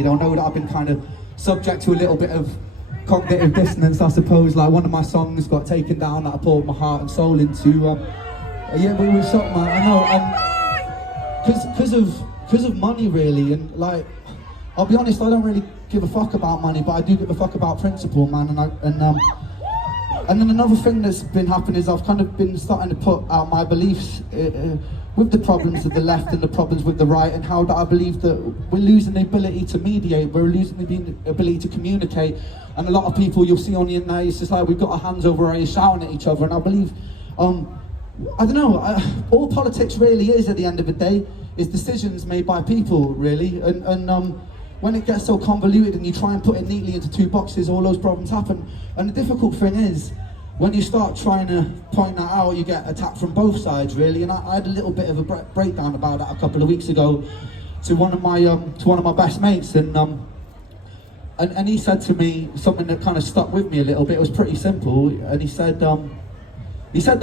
They'll know that I've been kind of subject to a little bit of cognitive dissonance, I suppose. Like one of my songs got taken down that I poured my heart and soul into. Yeah, we were shocked, man. I know, and because of money, really. And like, I'll be honest, I don't really give a fuck about money, but I do give a fuck about principle, man. And then another thing that's been happening is I've kind of been starting to put out my beliefs with the problems of the left and the problems with the right, and how that I believe that we're losing the ability to mediate, we're losing the ability to communicate. And a lot of people you'll see on the internet, it's just like we've got our hands over our ears shouting at each other. And I believe, I don't know, all politics really is at the end of the day is decisions made by people, really. And when it gets so convoluted and you try and put it neatly into two boxes, all those problems happen. And the difficult thing is, when you start trying to point that out, you get attacked from both sides, really. And I had a little bit of a breakdown about that a couple of weeks ago to one of my best mates, and he said to me something that kind of stuck with me a little bit. It was pretty simple, and he said that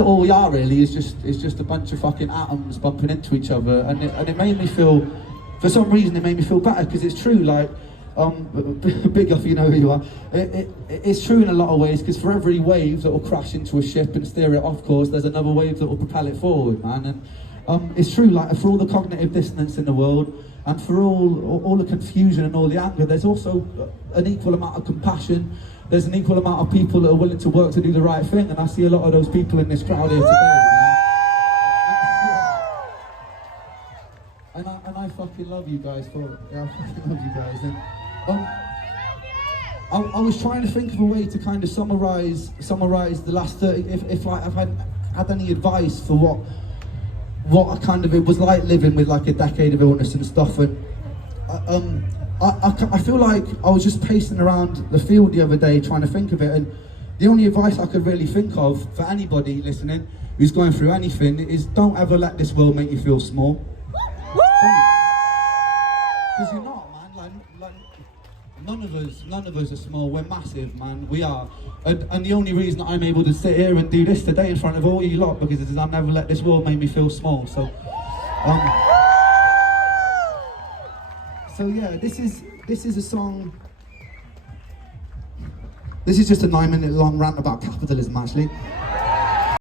all we are really is just a bunch of fucking atoms bumping into each other, and it made me feel, for some reason, it made me feel better, because it's true. Like, big up, you know who you are. It's true in a lot of ways, because for every wave that will crash into a ship and steer it off course, there's another wave that will propel it forward, man. And it's true, like, for all the cognitive dissonance in the world, and for all the confusion and all the anger, there's also an equal amount of compassion. There's an equal amount of people that are willing to work to do the right thing, and I see a lot of those people in this crowd here today. And I fucking love you guys for it. Yeah, I fucking love you guys. And I was trying to think of a way to kind of summarize the last 30. If like I've had any advice for what kind of it was like living with like a decade of illness and stuff. And I feel like I was just pacing around the field the other day trying to think of it, and the only advice I could really think of for anybody listening who's going through anything is don't ever let this world make you feel small. Because you're not, man. Like none of us are small. We're massive, man. We are. And the only reason I'm able to sit here and do this today in front of all you lot, because is I never let this world make me feel small. So yeah, this is a song. This is just a 9-minute long rant about capitalism, actually.